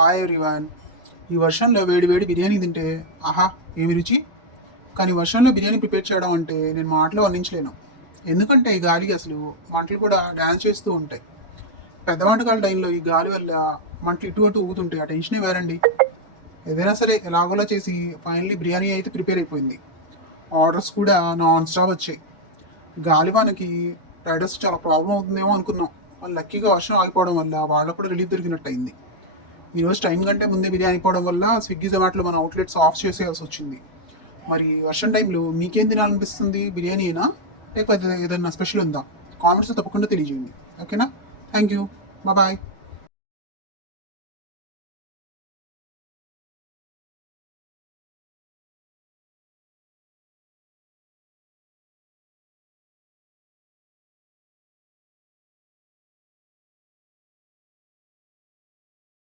Hi everyone. ఈ వర్షంలో వేడి వేడి బిర్యానీ తింటే ఆహా ఏమి రుచి. కానీ వర్షంలో బిర్యానీ ప్రిపేర్ చేయడం అంటే నేను మాటలో వర్ణించలేను. ఎందుకంటే ఈ గాలికి అసలు మంటలు కూడా డ్యాన్స్ చేస్తూ ఉంటాయి. పెద్ద వంటకాల టైంలో ఈ గాలి వల్ల మంటలు ఇటు అటు ఊగుతుంటాయి. ఆ టెన్షనే వేరండి. ఏదైనా సరే ఎలాగోలా చేసి ఫైనల్లీ బిర్యానీ అయితే ప్రిపేర్ అయిపోయింది. ఆర్డర్స్ కూడా నాన్ స్టాప్ వచ్చాయి. గాలివానకి రైడర్స్ చాలా ప్రాబ్లం అవుతుందేమో అనుకున్నాం. వాళ్ళు లక్కీగా వర్షం ఆగిపోవడం వల్ల వాళ్ళకు కూడా రిలీఫ్ దొరికినట్టు అయింది. ఈరోజు టైం కంటే ముందే బిర్యానీ అయిపోవడం వల్ల స్విగ్గీ జొమాటోలో మన అవుట్లెట్స్ ఆఫ్ చేసేయాల్సి వచ్చింది. మరి వర్షం టైంలో మీకేం తినాలనిపిస్తుంది? బిర్యానీనా లేకపోతే ఏదైనా స్పెషల్ ఉందా? కామెంట్స్ తప్పకుండా తెలియజేయండి. ఓకేనా? Thank you. బాయ్.